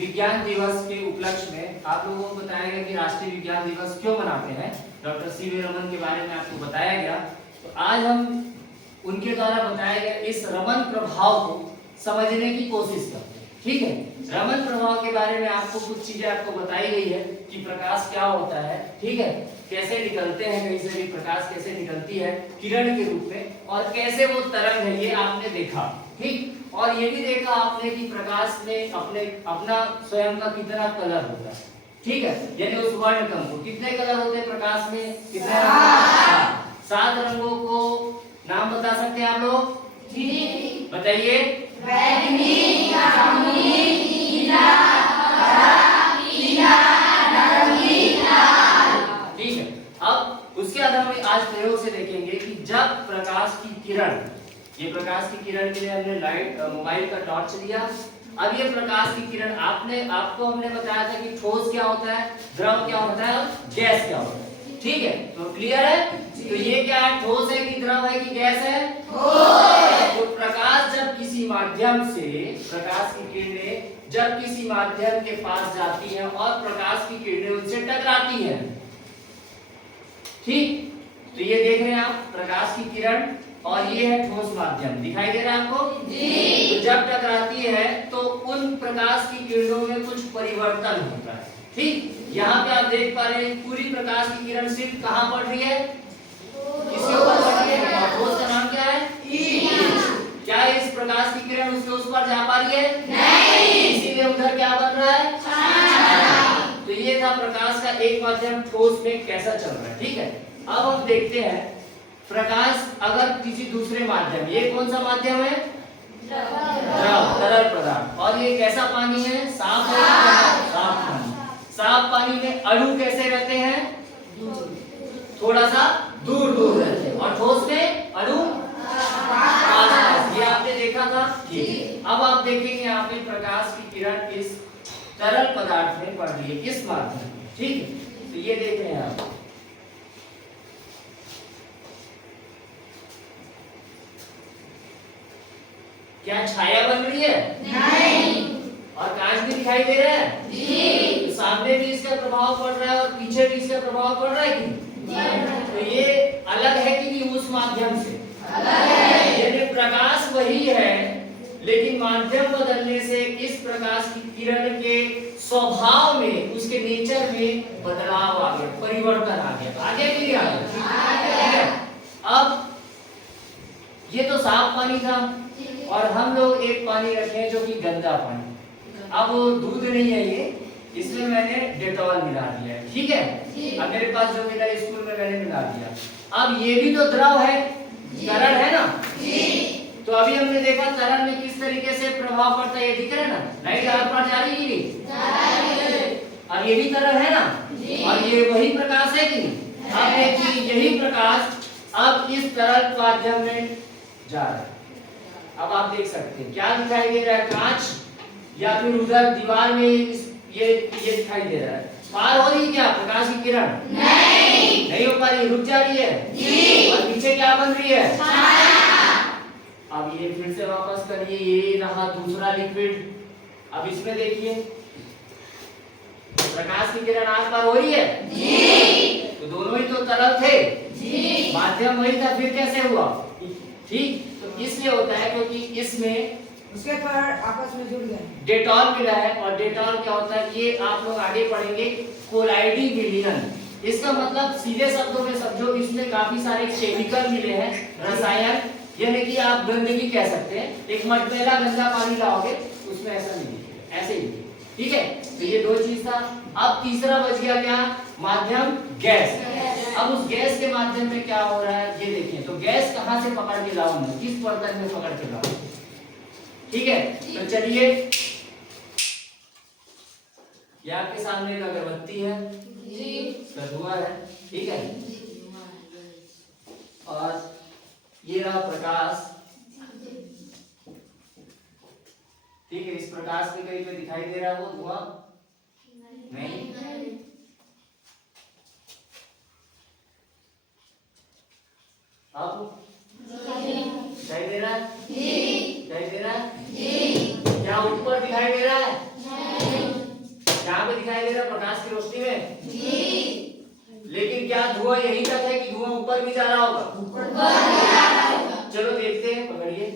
विज्ञान दिवस के उपलक्ष्य में आप लोगों को बताया गया कि राष्ट्रीय विज्ञान दिवस क्यों मनाते हैं। Doctor CV. रमन के बारे में आपको बताया गया। तो आज हम उनके द्वारा बताया गया इस रमन प्रभाव को समझने की कोशिश करते हैं। ठीक है, रमन प्रभाव के बारे में आपको कुछ चीजें आपको बताई गई है कि प्रकाश क्या होता है, ठीक है, कैसे निकलते हैं, कहीं से भी प्रकाश कैसे निकलती है किरण के रूप में, और कैसे वो तरंग है ये आपने देखा। ठीक, और ये भी देखा आपने कि प्रकाश में अपना स्वयं का कितना कलर होता है। ठीक है, यानी उस वर्णक्रम को कितने कलर होते हैं प्रकाश में, कितने रंग? 7 रंगों को नाम बता सकते हैं आप लोग? जी बताइए। बैगनी, जामुनी, नीला, हरा, पीला, नारंगी, लाल। ठीक है, अब उसके बाद हम आज प्रयोग से देखेंगे कि जब प्रकाश की किरण, ये प्रकाश की किरण के लिए हमने लाइट मोबाइल का टॉर्च लिया। अब ये प्रकाश की किरण आपको हमने बताया था कि ठोस क्या होता है, द्रव क्या होता है और गैस क्या होता है। ठीक है, तो क्लियर है? तो ये क्या है, ठोस है कि द्रव है कि गैस है? ठोस। तो प्रकाश जब किसी माध्यम से, प्रकाश की किरणें जब किसी माध्यम के पास जाती हैं और प्रकाश की किरणें उनसे टकराती हैं, ठीक, तो ये देख रहे हैं आप प्रकाश की किरण, और ये है ठोस माध्यम, दिखाई दे रहा है आपको? जी। तो जब टकराती है तो उन प्रकाश की किरणों में कुछ परिवर्तन होता है। ठीक, यहाँ पे आप देख पा रहे हैं पूरी प्रकाश की किरण सिर्फ कहाँ पड़ रही है, किसके ऊपर पड़ रही है, और ठोस का नाम क्या है? क्या इस प्रकाश की किरण उसके उस पर जा पा रही है? नहीं। इसीलिए उधर क्या बन रहा है? छाया। तो ये था प्रकाश का एक माध्यम ठोस में कैसा चल रहा है। ठीक है, अब हम देखते हैं प्रकाश अगर किसी दूसरे माध्यम, ये कौन सा माध्यम है? द्रव, तरल पदार्थ, और ये कैसा पानी है? साफ है? साफ पानी। साफ पानी में अणु कैसे रहते हैं? थोड़ा सा दूर दूर रहते हैं, और ठोस में अणु पास। ये आपने देखा था। ठीक, अब आप देखेंगे यहाँ पे प्रकाश की किरण इस तरल पदार्थ में पड़ रही है, किस माध्यम में? ठीक है, तो ये देख रहे हैं आप, क्या छाया बन रही है? नहीं। और कांच भी दिखाई दे रहा है? जी। तो सामने भी इसका प्रभाव पड़ रहा है और पीछे भी इसका प्रभाव पड़ रहा है कि? तो ये अलग है कि नहीं उस माध्यम से? अलग है। यानी प्रकाश वही है, लेकिन माध्यम बदलने से इस प्रकाश की किरण के स्वभाव में, उसके नेचर में बदलाव आ गया, परिवर्तन आ गया। आगे कि नहीं आ गया? अब ये तो साफ पानी था, और हम लोग एक पानी रखे हैं जो कि गंदा पानी। अब दूध नहीं है ये, इसमें मैंने डेटॉल मिला दिया है। ठीक है, अब मेरे पास जो मिला स्कूल में मैंने मिला दिया। अब ये भी तो द्रव है, तरल है ना? तो अभी हमने देखा तरल में किस तरीके से प्रभाव पड़ता है, ये दिख रहा है ना, लाइट आर पार जा रही है। अब ये भी तरल है ना, और ये वही प्रकाश है कि नहीं? अब देखिए यही प्रकाश अब इस तरल माध्यम में जा रहा है। अब आप देख सकते हैं क्या दिखाई दे रहा है, कांच, या फिर उधर दीवार में ये दिखाई दे रहा है। पार हो रही है क्या प्रकाश की किरण? नहीं हो पा रही, रुक जा रही है। जी। और पीछे क्या बन रही है? छाया। अब ये फिर से वापस करिए, ये रहा दूसरा लिक्विड। अब इसमें देखिए प्रकाश की किरण आस पार हो रही है? जी। तो दोनों ही तो तरल थे। जी। माध्यम वही था, फिर कैसे हुआ? ठीक, तो इसलिए होता है क्योंकि इसमें उसके कारण आपस में जुड़ गए, डेटॉल मिला है। और डेटॉल क्या होता है, ये आप लोग आगे पढ़ेंगे, कोलाइडी विलीनन। इसका मतलब सीधे शब्दों में समझो, इसमें काफी सारे केमिकल मिले हैं, रसायन, यानी कि आप गंदगी कह सकते हैं। एक मटमैला गंदा पानी लाओगे उसमें ऐसा नहीं दिखेगा, ऐसे ही। ठीक है, तो ये दो चीज था। अब तीसरा बच गया क्या, माध्यम गैस। अब उस गैस के माध्यम में क्या हो रहा है ये देखिए। तो गैस कहां से पकड़ के लाऊं मैं, किस बर्तन में पकड़ के लाऊं? ठीक है, तो चलिए, ये आपके सामने एक अगरबत्ती है, धुआं है, ठीक है, और ये रहा प्रकाश। ठीक है, इस प्रकाश में कहीं पे दिखाई दे रहा है वो धुआं? नहीं। अब दिखाई दे रहा है? दिखाई दे रहा है? क्या ऊपर दिखाई दे रहा है? पे दिखाई दे रहा है प्रकाश की रोशनी में? लेकिन क्या धुआं यहीं तक है कि धुआं ऊपर भी जा रहा होगा? चलो देखते हैं, पकड़िए,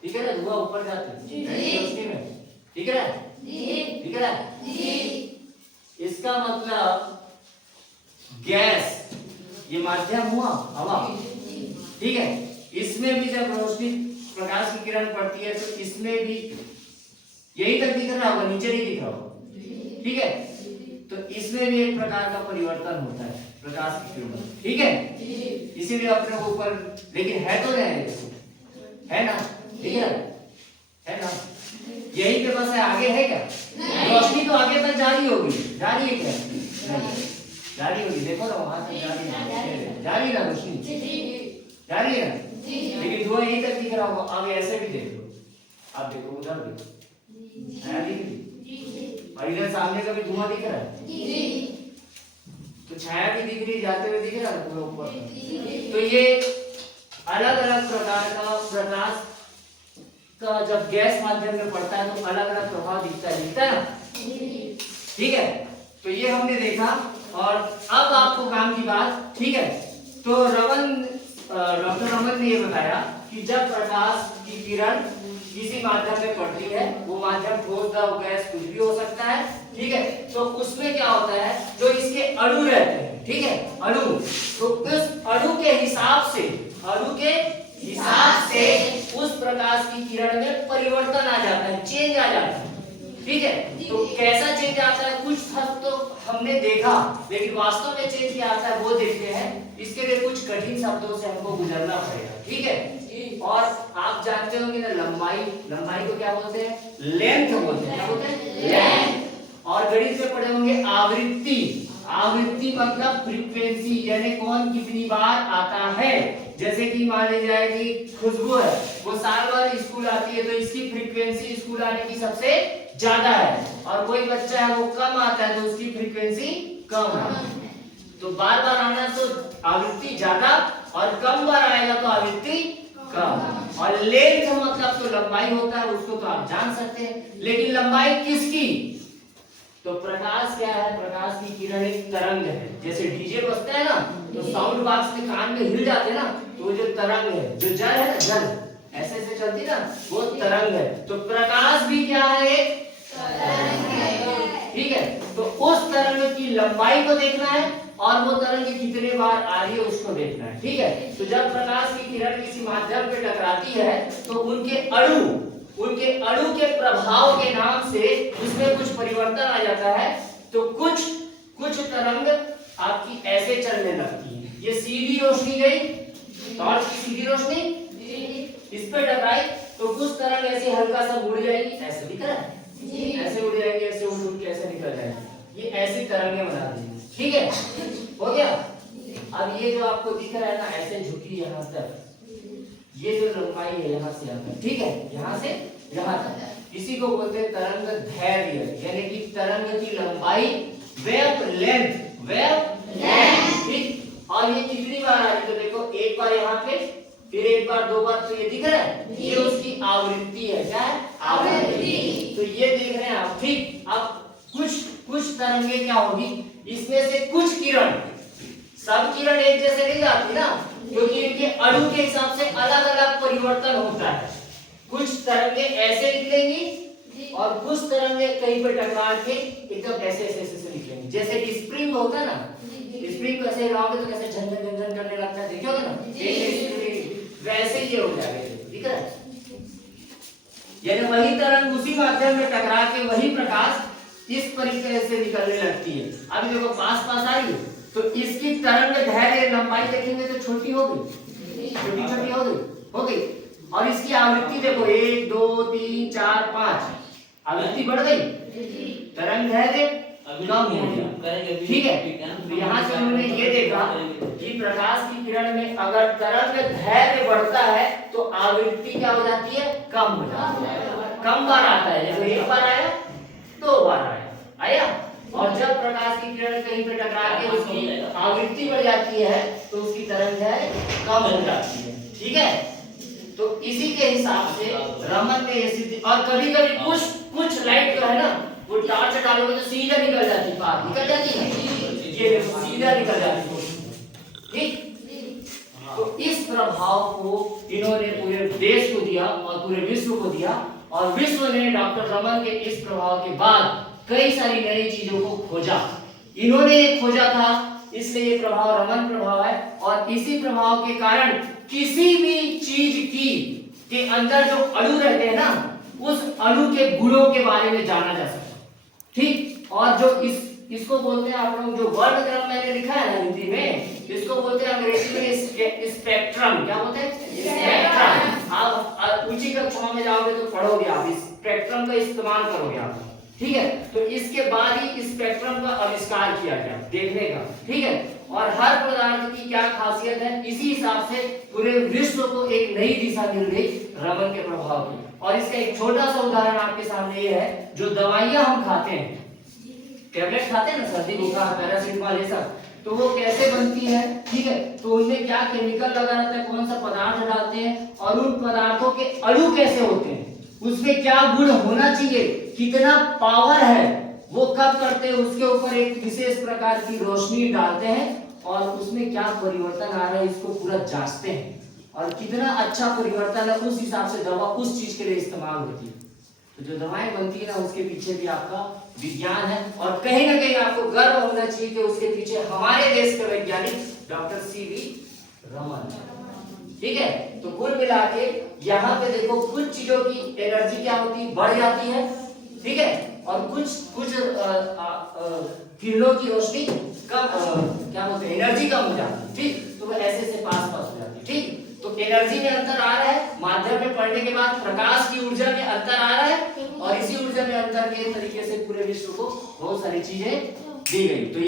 ठीक है ना, धुआं ऊपर जाता है रोशनी में, ठीक है, ठीक है। इसका मतलब गैस, ये माध्यम हुआ हवा, ठीक है, इसमें भी जब रोशनी प्रकाश की किरण पड़ती है तो इसमें भी यही तक दिख रहा होगा, नीचे नहीं दिख रहा होगा, ठीक है। तो इसमें भी एक प्रकार का परिवर्तन होता है प्रकाश की किरण, ठीक है। इसीलिए अपने को ऊपर, लेकिन है तो है ना, ठीक है ना, यही पे बस है, आगे है क्या? रोशनी तो आगे तक जारी होगी, जारी है क्या? जारी होगी, देखो ना वहां से जारी ना रोशनी, जारी है ना, लेकिन धुआं यहीं तक दिख रहा होगा। आगे ऐसे भी देख लो, आप देखो, उधर देखो, और इधर सामने का भी धुआं दिख रहा है, तो छाया भी दिख रही, जाते हुए दिख रहा है पूरा ऊपर। तो ये अलग अलग प्रकार का प्रकाश का जब गैस माध्यम में पड़ता है तो अलग अलग प्रभाव दिखता है ना, ठीक है। तो ये हमने देखा, और अब आपको काम की बात, ठीक है। तो डॉक्टर रमन ने ये बताया कि जब प्रकाश की किरण किसी माध्यम में पड़ती है, वो माध्यम ठोस, द्रव, गैस कुछ भी हो सकता है, ठीक है। तो उसमें क्या होता है, जो इसके अणु रहते हैं, ठीक है, अणु, तो उस अणु के हिसाब से उस प्रकाश की किरण में परिवर्तन आ जाता है, चेंज आ जाता है, ठीक है। तो कैसा चेंज आता है, कुछ हद तो हमने देखा, लेकिन वास्तव में चेंज क्या आता है वो देखते हैं। इसके लिए कुछ कठिन शब्दों से हमको गुजरना पड़ेगा, ठीक है। और आप जानते होंगे ना, लंबाई को क्या बोलते हैं? लेंथ बोलते हैं। क्या बोलते हैं? लेंथ। और गणित में पढ़े होंगे आवृत्ति मतलब फ्रीक्वेंसी, यानी कौन कितनी बार आता है। जैसे कि मान ली जाए कि खुशबू है, वो साल भर स्कूल आती है, तो इसकी फ्रीक्वेंसी स्कूल आने की सबसे ज्यादा है, और कोई बच्चा है वो कम आता है, तो उसकी फ्रीक्वेंसी कम है। तो बार बार आना तो आवृत्ति ज्यादा, और कम बार आएगा तो आवृत्ति कम। और लेंथ मतलब तो लंबाई होता है, उसको तो आप जान सकते हैं, लेकिन लंबाई किसकी? तो प्रकाश क्या है? प्रकाश की किरण एक तरंग है। जैसे डीजे बजता है ना, तो साउंड बॉक्स के कान में हिल जाते हैं ना, तो वो जो तरंग है, जो जल है ना, जल ऐसे ऐसे चलती ना, वो तरंग है। तो प्रकाश भी क्या है? एक तरंग है, ठीक है। तो उस तरंग की लंबाई को देखना है, और वो तरंग कितने बार आ रही है उसको देखना है, ठीक है। तो जब प्रकाश की किरण किसी माध्यम पे टकराती है, तो उनके अणु के प्रभाव के नाम से उसमें कुछ परिवर्तन आ जाता है। तो कुछ तरंग आपकी ऐसे चलने लगती है। ये सीधी रोशनी गई, टॉर्च की सीधी रोशनी इस पे टकराई, तो कुछ तरंग ऐसे हल्का सा मुड़ जाएगी, ऐसे दिख रहा है, ऐसे उड़ जाएंगे, ऐसे उड़ के ऐसे निकल जाएंगे, ये ऐसी तरंगें बना देंगे, ठीक है, हो गया। अब ये जो आपको दिख रहा है ना, ऐसे झुकी यहाँ तक, ये जो लंबाई है यहाँ से यहाँ तक, ठीक है, यहाँ से यहाँ तक, इसी को बोलते हैं तरंग दैर्घ्य, यानी कि तरंग की लंबाई, वेव लेंथ, ठीक। और ये कितनी बार आ रही है, तो देखो एक बार यहाँ पे, फिर एक बार, दो बार, तो ये दिख रहा है, ये उसकी आवृत्ति है। क्या है? आवृत्ति। तो ये देख रहे हैं आप, ठीक। अब कुछ तरंगे क्या होगी, इसमें से कुछ किरण, सब किरण एक जैसे नहीं जाती ना, क्योंकि इनके अणु के हिसाब से अलग अलग परिवर्तन होता है। कुछ तरंगे ऐसे निकलेंगी, और कुछ तरंगे कहीं पर टकरा के एकदम ऐसे निकलेंगी। जैसे कि स्प्रिंग होता है ना, स्प्रिंग को ऐसे हिलाओगे तो कैसे झन करने लगता है, देखोगे ना, वैसे ये हो जाएगा, ठीक है। यानी वही तरंग उसी माध्यम में टकरा के वही प्रकाश इस तरीके से निकलने लगती है। अभी देखो पास आ रही है, तो इसकी तरंग दैर्घ्य लंबाई देखेंगे तो छोटी हो गई, छोटी हो गई। और इसकी आवृत्ति देखो, 1 2 3 4 5, आवृत्ति बढ़ गई, तरंग दैर्घ्य कम हो गया, ठीक है। तो यहाँ से उन्होंने ये देखा कि प्रकाश की किरण में अगर तरंग दैर्घ्य बढ़ता है तो आवृत्ति क्या हो जाती है? कम हो जाती है, कम बार आता है। जैसे एक बार आया, दो बार आया, और जब प्रकाश की किरण कहीं पे टकरा के उसकी आवृत्ति बढ़ जाती है तो उसकी तरंग है कम हो जाती है, ठीक है। तो इसी के हिसाब से रमन ने ये स्थिति, और कभी कभी कुछ लाइट जो है ना वो टॉर्च डालोगे तो सीधा निकल जाती है, पार निकल जाती है, ये देखो सीधा निकल जाती है, ठीक। तो इस प्रभाव को इन्होंने पूरे देश को दिया और पूरे विश्व को दिया, और विश्व ने डॉक्टर रमन के इस प्रभाव के बाद कई सारी नई चीजों को खोजा। इन्होंने खोजा था इसलिए ये प्रभाव रमन प्रभाव है, और इसी प्रभाव के कारण किसी भी चीज की के अंदर जो अणु रहते हैं ना, उस अणु के गुणों के बारे में जाना जा सकता, ठीक। और जो इसको बोलते हैं आप लोग, जो वर्ग क्रम मैंने लिखा है ना हिंदी में, इसको बोलते हैं अंग्रेजी में स्पेक्ट्रम। क्या बोलते हैं? स्पेक्ट्रम। आप ऊंची कक्षाओं में जाओगे तो पढ़ोगे आप, स्पेक्ट्रम का इस्तेमाल करोगे आप, ठीक है। तो इसके बाद ही स्पेक्ट्रम का आविष्कार किया गया देखने का, ठीक है। और हर पदार्थ की क्या खासियत है, इसी हिसाब से पूरे विश्व को एक नई दिशा मिल गई रमन के प्रभाव की। और इसका एक छोटा सा उदाहरण आपके सामने ये है, जो दवाइयां हम खाते हैं, टैबलेट खाते हैं ना, सर्दी बुखार पैरासिटामोल ये सब, तो वो कैसे बनती है, ठीक है। तो उनमें क्या केमिकल लगा रहता है, कौन सा पदार्थ डालते हैं, और उन पदार्थों के अणु कैसे होते हैं, उसमें क्या गुण होना चाहिए, कितना पावर है, वो कब करते हैं, उसके ऊपर एक विशेष प्रकार की रोशनी डालते हैं, और उसमें क्या परिवर्तन आ रहा है इसको पूरा जांचते हैं, और कितना अच्छा परिवर्तन है उस हिसाब से दवा उस चीज के लिए इस्तेमाल होती है। तो जो दवाएं बनती है ना, उसके पीछे भी आपका विज्ञान है, और कहीं ना कहीं आपको गर्व होना चाहिए कि उसके पीछे हमारे देश के वैज्ञानिक डॉक्टर सीवी रमन, ठीक है। तो कुल मिला के यहाँ पे देखो, कुछ चीजों की एनर्जी क्या होती है, बढ़ जाती है, ठीक है, और कुछ किरणों की रोशनी कम, क्या बोलते हैं, एनर्जी कम हो जाती है, ठीक। तो वो ऐसे से पास हो जाती है, ठीक। तो एनर्जी में अंतर आ रहा है, माध्यम में पढ़ने के बाद प्रकाश की ऊर्जा में अंतर आ रहा है, और इसी ऊर्जा में अंतर के तरीके से पूरे विश्व को बहुत सारी चीजें दी गई। तो